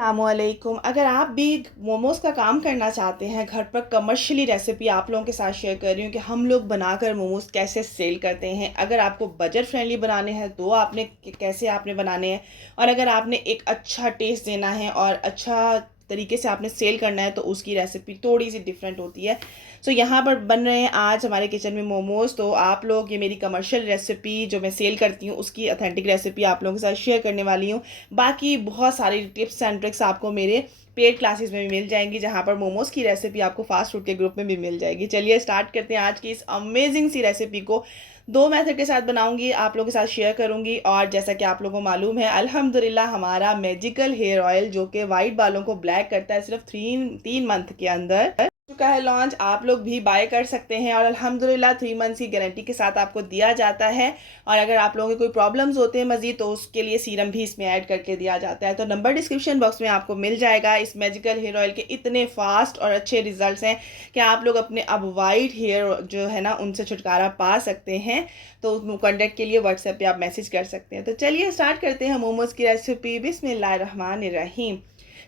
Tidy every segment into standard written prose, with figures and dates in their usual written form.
अस्सलामुअलैकुम। अगर आप भी मोमोज़ का काम करना चाहते हैं, घर पर कमर्शियली रेसिपी आप लोगों के साथ शेयर कर रही हूँ कि हम लोग बनाकर मोमोज़ कैसे सेल करते हैं। अगर आपको बजट फ्रेंडली बनाने हैं तो आपने कैसे आपने बनाने हैं, और अगर आपने एक अच्छा टेस्ट देना है और अच्छा तरीके से आपने सेल करना है तो उसकी रेसिपी थोड़ी सी डिफरेंट होती है। सो यहाँ पर बन रहे हैं आज हमारे किचन में मोमोज़। तो आप लोग, ये मेरी कमर्शियल रेसिपी जो मैं सेल करती हूँ उसकी ऑथेंटिक रेसिपी आप लोगों के साथ शेयर करने वाली हूँ। बाकी बहुत सारी टिप्स एंड ट्रिक्स आपको मेरे पेड क्लासेस में भी मिल जाएंगी, जहाँ पर मोमोज़ की रेसिपी आपको फास्ट फूड के ग्रुप में भी मिल जाएगी। चलिए स्टार्ट करते हैं आज की इस अमेजिंग सी रेसिपी को। दो मेथड के साथ बनाऊंगी, आप लोगों के साथ शेयर करूंगी। और जैसा कि आप लोगों को मालूम है, अल्हम्दुलिल्लाह हमारा मैजिकल हेयर ऑयल जो कि वाइट बालों को ब्लैक करता है, सिर्फ 3 मंथ के अंदर चुका है लॉन्च। आप लोग भी बाय कर सकते हैं और अल्हम्दुलिल्लाह 3 मंथ्स की गारंटी के साथ आपको दिया जाता है। और अगर आप लोगों के कोई प्रॉब्लम्स होते हैं मज़ीद तो उसके लिए सीरम भी इसमें ऐड करके दिया जाता है। तो नंबर डिस्क्रिप्शन बॉक्स में आपको मिल जाएगा। इस मैजिकल हेयर ऑयल के इतने फास्ट और अच्छे रिजल्ट्स हैं कि आप लोग अपने अब वाइट हेयर जो है ना उनसे छुटकारा पा सकते हैं। तो कॉन्टैक्ट के लिए व्हाट्सएप पे आप मैसेज कर सकते हैं। तो चलिए स्टार्ट करते हैं मोमोज़ की रेसिपी। बिस्मिल्लाहिर्रहमानिर्रहीम।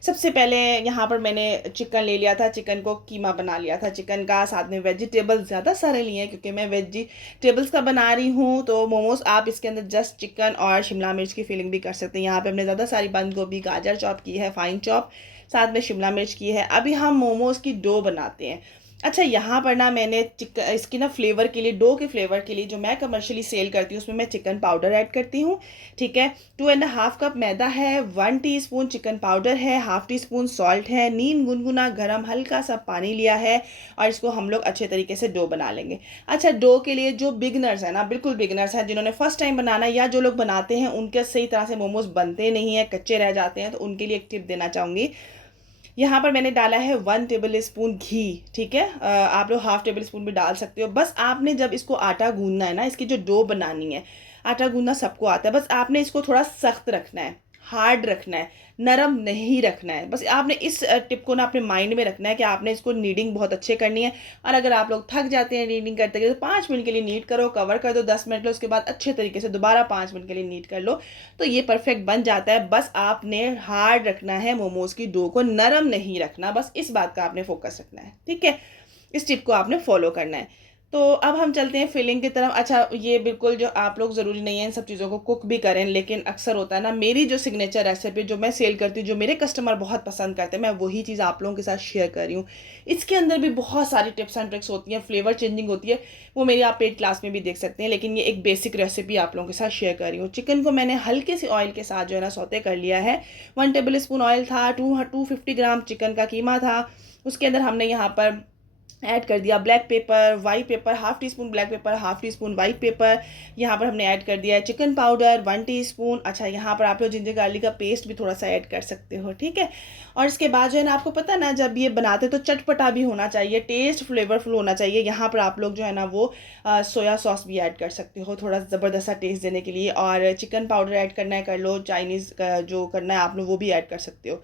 सबसे पहले यहाँ पर मैंने चिकन ले लिया था, चिकन को कीमा बना लिया था चिकन का। साथ में वेजिटेबल्स ज़्यादा सारे लिए हैं क्योंकि मैं वेजिटेबल्स का बना रही हूँ। तो मोमोज़ आप इसके अंदर जस्ट चिकन और शिमला मिर्च की फिलिंग भी कर सकते हैं। यहाँ पे हमने ज़्यादा सारी बंद गोभी गाजर चॉप की है, फाइन चॉप, साथ में शिमला मिर्च की है। अभी हम मोमोज़ की डो बनाते हैं। अच्छा, यहाँ पर ना मैंने चिकन इसकी ना फ्लेवर के लिए, डो के फ्लेवर के लिए जो मैं कमर्शियली सेल करती हूँ उसमें मैं चिकन पाउडर ऐड करती हूँ। ठीक है, 2.5 कप मैदा है, 1 टीस्पून चिकन पाउडर है, हाफ टी स्पून सॉल्ट है, नीम गुनगुना गरम हल्का सा पानी लिया है। और इसको हम लोग अच्छे तरीके से डो बना लेंगे। अच्छा, डो के लिए जो बिगनर्स है ना, बिल्कुल बिगनर्स हैं, जिन्होंने फर्स्ट टाइम बनाना है या जो लोग बनाते हैं उनके सही तरह से मोमोज बनते नहीं हैं, कच्चे रह जाते हैं, तो उनके लिए एक टिप देना चाहूँगी। यहाँ पर मैंने डाला है 1 टेबल स्पून घी। ठीक है, आप लोग हाफ टेबल स्पून भी डाल सकते हो। बस आपने जब इसको आटा गूंदना है ना, इसकी जो डो बनानी है, आटा गूंदना सबको आता है, बस आपने इसको थोड़ा सख्त रखना है, हार्ड रखना है, नरम नहीं रखना है। बस आपने इस टिप को ना अपने माइंड में रखना है कि आपने इसको नीडिंग बहुत अच्छे करनी है। और अगर आप लोग थक जाते हैं नीडिंग करते करते तो 5 मिनट के लिए नीड करो, कवर कर दो, 10 मिनट लो, उसके बाद अच्छे तरीके से दोबारा 5 मिनट के लिए नीड कर लो, तो ये परफेक्ट बन जाता है। बस आपने हार्ड रखना है, मोमोज की डो को नरम नहीं रखना, बस इस बात का आपने फोकस रखना है। ठीक है, इस टिप को आपने फॉलो करना है। तो अब हम चलते हैं फिलिंग की तरफ। अच्छा, ये बिल्कुल जो आप लोग ज़रूरी नहीं है इन सब चीज़ों को कुक भी करें, लेकिन अक्सर होता है ना, मेरी जो सिग्नेचर रेसिपी जो मैं सेल करती हूँ, जो मेरे कस्टमर बहुत पसंद करते हैं, मैं वही चीज़ आप लोगों के साथ शेयर कर रही हूँ। इसके अंदर भी बहुत सारी टिप्स एंड ट्रिक्स होती हैं, फ्लेवर चेंजिंग होती है, वो मेरी आप पेड क्लास में भी देख सकते हैं, लेकिन ये एक बेसिक रेसिपी आप लोगों के साथ शेयर कर रही हूँ। चिकन को मैंने हल्के से ऑयल के साथ जो है ना सौते कर लिया है। 1 टेबल स्पून ऑयल था, 250 ग्राम चिकन का कीमा था। उसके अंदर हमने यहाँ पर ऐड कर दिया black pepper, white paper, half teaspoon black pepper, half teaspoon white paper. यहाँ पर हमने ऐड कर दिया है चिकन पाउडर 1 टीस्पून। अच्छा, यहाँ पर आप लोग जिंजर गार्लिक का पेस्ट भी थोड़ा सा ऐड कर सकते हो। ठीक है, और इसके बाद जो है ना, आपको पता ना, जब ये बनाते तो चटपटा भी होना चाहिए, टेस्ट फ्लेवरफुल होना चाहिए। यहाँ पर आप लोग जो है ना वो सोया सॉस भी ऐड कर सकते हो थोड़ा ज़बरदस्त सा टेस्ट देने के लिए। और चिकन पाउडर ऐड करना है कर लो, चाइनीज़ का जो करना है आप लोग वो भी ऐड कर सकते हो।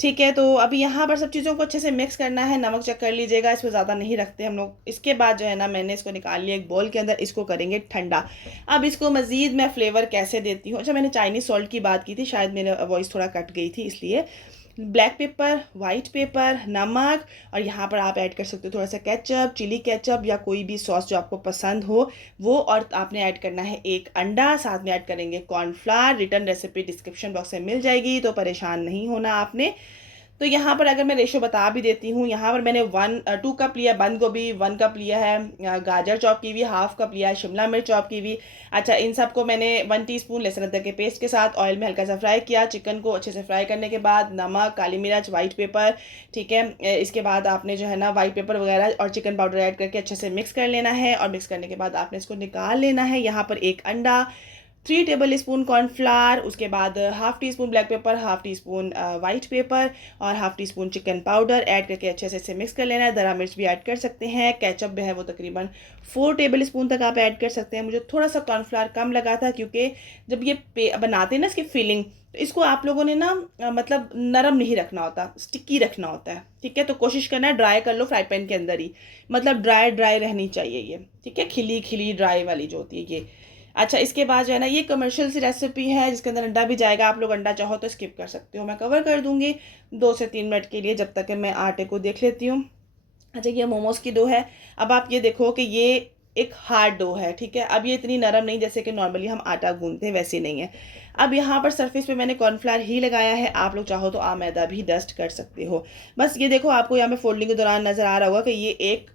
ठीक है, तो अभी यहाँ पर सब चीज़ों को अच्छे से मिक्स करना है। नमक चेक कर लीजिएगा, इसमें ज़्यादा नहीं रखते हम लोग। इसके बाद जो है ना, मैंने इसको निकाल लिया एक बोल के अंदर, इसको करेंगे ठंडा। अब इसको मज़ीद मैं फ्लेवर कैसे देती हूँ। अच्छा, मैंने चाइनीज़ सॉल्ट की बात की थी, शायद मेरा वॉइस थोड़ा कट गई थी, इसलिए ब्लैक पेपर, वाइट पेपर, नमक, और यहाँ पर आप ऐड कर सकते हो थोड़ा सा केचप, चिली केचप या कोई भी सॉस जो आपको पसंद हो वो। और आपने ऐड करना है एक अंडा, साथ में ऐड करेंगे cornflour. Return recipe description box में मिल जाएगी, तो परेशान नहीं होना आपने। तो यहाँ पर अगर मैं रेशो बता भी देती हूँ, यहाँ पर मैंने 2 कप लिया बंद गोभी, 1 कप लिया है गाजर चॉप की हुई, हाफ कप लिया है शिमला मिर्च चॉप की हुई। अच्छा, इन सबको मैंने 1 टीस्पून लहसुन अदरक के पेस्ट के साथ ऑयल में हल्का सा फ्राई किया। चिकन को अच्छे से फ्राई करने के बाद नमक, काली मिर्च, वाइट पेपर, ठीक है, इसके बाद आपने जो है ना वाइट पेपर वगैरह और चिकन पाउडर ऐड करके अच्छे से मिक्स कर लेना है। और मिक्स करने के बाद आपने इसको निकाल लेना है। यहाँ पर एक अंडा, 3 टेबल स्पून कॉर्नफ्लावर, उसके बाद half teaspoon black pepper, half teaspoon white pepper, और half teaspoon chicken powder add करके अच्छे से इसे मिक्स कर लेना है। दरा मिर्च भी ऐड कर सकते हैं। केचप भी है वो तकरीबन 4 टेबल स्पून तक आप ऐड कर सकते हैं। मुझे थोड़ा सा कॉर्नफ्लावर कम लगा था क्योंकि जब ये बनाते हैं ना इसकी फिलिंग, तो इसको आप लोगों ने ना मतलब नरम नहीं रखना होता, स्टिकी रखना होता है। ठीक है, तो कोशिश करना है ड्राई कर लो फ्राई पैन के अंदर ही, मतलब ड्राई ड्राई रहनी चाहिए ये। ठीक है, खिली खिली ड्राई वाली जो होती है ये। अच्छा, इसके बाद जो है ना ये कमर्शियल सी रेसिपी है जिसके अंदर अंडा भी जाएगा। आप लोग अंडा चाहो तो स्किप कर सकते हो, मैं कवर कर दूँगी 2 से 3 मिनट के लिए जब तक कि मैं आटे को देख लेती हूँ। अच्छा, ये मोमोज़ की डो है। अब आप ये देखो कि ये एक हार्ड डो है, ठीक है? अब ये इतनी नरम नहीं जैसे कि नॉर्मली हम आटा गूँथते हैं, वैसी नहीं है। अब यहाँ पर सरफेस पे मैंने कॉर्नफ्लावर ही लगाया है, आप लोग चाहो तो मैदा भी डस्ट कर सकते हो। बस ये देखो, आपको यहाँ पे फोल्डिंग के दौरान नज़र आ रहा होगा कि ये एक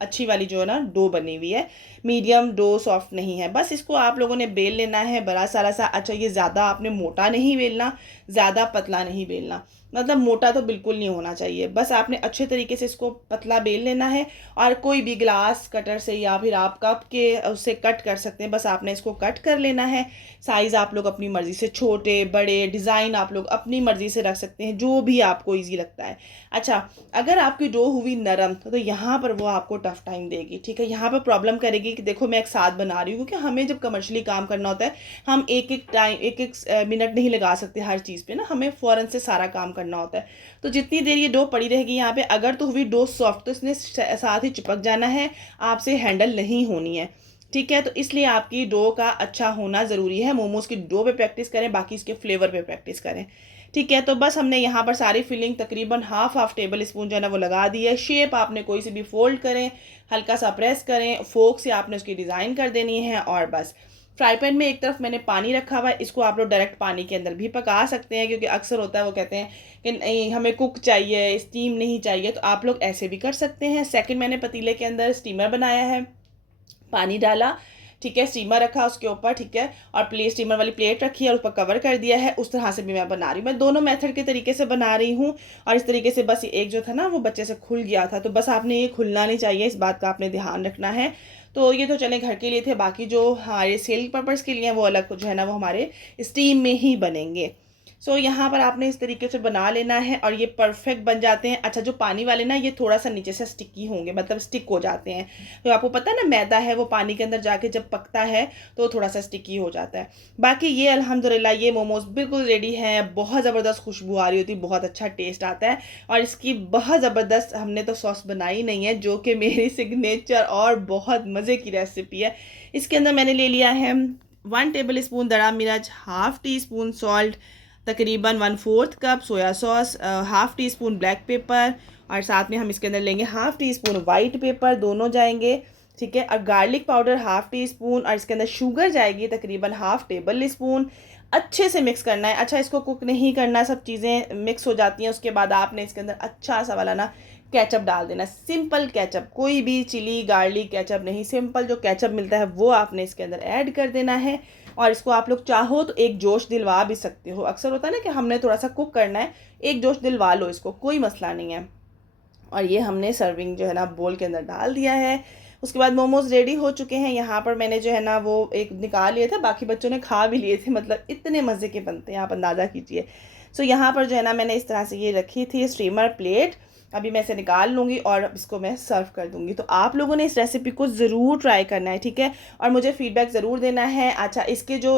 अच्छी वाली जो है ना डो बनी हुई है, मीडियम डो, सॉफ्ट नहीं है। बस इसको आप लोगों ने बेल लेना है बड़ा सारा सा। अच्छा, ये ज़्यादा आपने मोटा नहीं बेलना, ज़्यादा पतला नहीं बेलना, मतलब मोटा तो बिल्कुल नहीं होना चाहिए। बस आपने अच्छे तरीके से इसको पतला बेल लेना है और कोई भी ग्लास कटर से या फिर आप कप के उससे कट कर सकते हैं। बस आपने इसको कट कर लेना है। साइज़ आप लोग अपनी मर्ज़ी से, छोटे बड़े डिज़ाइन आप लोग अपनी मर्ज़ी से रख सकते हैं, जो भी आपको ईजी लगता है। अच्छा, अगर आपकी डो हुई नरम तो यहाँ पर वो आपको टफ़ टाइम देगी, ठीक है? यहाँ पर प्रॉब्लम करेगी कि देखो मैं एक साथ बना रही हूँ, क्योंकि हमें जब कमर्शियली काम करना होता है हम एक एक मिनट नहीं लगा सकते हर चीज़ पे ना, हमें फ़ौरन से सारा काम करना होता है। तो जितनी देर ये डो पड़ी रहेगी यहाँ पे, अगर तो हुई डो सॉफ्ट तो इसने साथ ही चिपक जाना है, आपसे हैंडल नहीं होनी है, ठीक है? तो इसलिए आपकी डो का अच्छा होना ज़रूरी है। मोमोज़ की डो पे प्रैक्टिस करें, बाकी इसके फ्लेवर पे प्रैक्टिस करें, ठीक है? तो बस हमने यहाँ पर सारी फिलिंग तकरीबन हाफ टेबल स्पून जो है ना वो लगा दी है। शेप आपने कोई सी भी फोल्ड करें, हल्का सा प्रेस करें, फोक से आपने उसकी डिज़ाइन कर देनी है और बस। फ्राई पैन में एक तरफ मैंने पानी रखा हुआ है, इसको आप लोग डायरेक्ट पानी के अंदर भी पका सकते हैं, क्योंकि अक्सर होता है वो कहते हैं कि नहीं हमें कुक चाहिए, स्टीम नहीं चाहिए, तो आप लोग ऐसे भी कर सकते हैं। सेकंड, मैंने पतीले के अंदर स्टीमर बनाया है, पानी डाला, ठीक है, स्टीमर रखा उसके ऊपर, ठीक है, और स्टीमर वाली प्लेट रखी है और ऊपर कवर कर दिया है। उस तरह से भी मैं बना रही हूँ, मैं दोनों मेथड के तरीके से बना रही हूँ। और इस तरीके से बस एक जो था ना वो बच्चे से खुल गया था, तो बस आपने ये खुलना नहीं चाहिए, इस बात का आपने ध्यान रखना है। तो ये तो चले घर के लिए थे, बाकी जो हमारे सेल पर्पज़ के लिए हैं वो अलग जो है ना वो हमारे स्टीम में ही बनेंगे। सो यहाँ पर आपने इस तरीके से बना लेना है और ये परफेक्ट बन जाते हैं। अच्छा, जो पानी वाले ना ये थोड़ा सा नीचे से स्टिकी होंगे, मतलब स्टिक हो जाते हैं। तो आपको पता है ना, मैदा है वो पानी के अंदर जाके जब पकता है तो थोड़ा सा स्टिकी हो जाता है। बाकी ये अल्हम्दुलिल्लाह ये मोमोज़ बिल्कुल रेडी हैं। बहुत ज़बरदस्त खुशबू आ रही होती है, बहुत अच्छा टेस्ट आता है। और इसकी बहुत ज़बरदस्त हमने तो सॉस बनाई नहीं है, जो कि मेरी सिग्नेचर और बहुत मज़े की रेसिपी है। इसके अंदर मैंने ले लिया है 1 टेबल स्पून दड़ा मिर्च, हाफ़ टी स्पून सॉल्ट, तकरीबन 1/4 cup soya sauce, half tea spoon black paper, और साथ में हम इसके अंदर लेंगे half tea spoon white paper, दोनों जाएंगे, ठीक है। और garlic powder half tea spoon, और इसके अंदर शुगर जाएगी तकरीबन हाफ़ टेबल स्पून। अच्छे से मिक्स करना है। अच्छा, इसको कुक नहीं करना, सब चीज़ें मिक्स हो जाती हैं। उसके बाद आपने इसके अंदर अच्छा सा वाला ना केचप डाल देना, सिंपल केचप, कोई भी चिली गार्लिक केचप नहीं, सिंपल जो केचप मिलता है वो आपने इसके अंदर ऐड कर देना है। और इसको आप लोग चाहो तो एक जोश दिलवा भी सकते हो। अक्सर होता है ना कि हमने थोड़ा सा कुक करना है, एक जोश दिलवा लो इसको, कोई मसला नहीं है। और ये हमने सर्विंग जो है ना बोल के अंदर डाल दिया है। उसके बाद मोमोज़ रेडी हो चुके हैं। यहाँ पर मैंने जो है ना वो एक निकाल लिए थे, बाकी बच्चों ने खा भी लिए थे, मतलब इतने मज़े के बनते हैं, आप अंदाज़ा कीजिए। सो यहाँ पर जो है ना मैंने इस तरह से ये रखी थी स्टीमर प्लेट। अभी मैं इसे निकाल लूँगी और इसको मैं सर्व कर दूँगी। तो आप लोगों ने इस रेसिपी को ज़रूर ट्राई करना है, ठीक है, और मुझे फ़ीडबैक ज़रूर देना है। अच्छा, इसके जो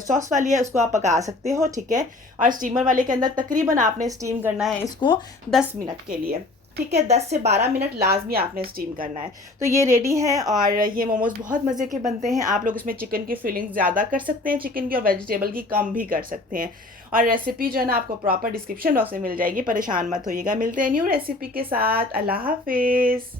सॉस वाली है उसको आप पका सकते हो, ठीक है, और स्टीमर वाले के अंदर तकरीबन आपने स्टीम करना है इसको 10 मिनट के लिए, ठीक है, 10 से 12 मिनट लाजमी आपने स्टीम करना है। तो ये रेडी है और ये मोमोज़ बहुत मज़े के बनते हैं। आप लोग इसमें चिकन की फिलिंग ज़्यादा कर सकते हैं, चिकन की, और वेजिटेबल की कम भी कर सकते हैं। और रेसिपी जो है ना आपको प्रॉपर डिस्क्रिप्शन बॉक्स में मिल जाएगी, परेशान मत होइएगा। मिलते हैं न्यू रेसिपी के साथ। अल्लाह हाफिज़।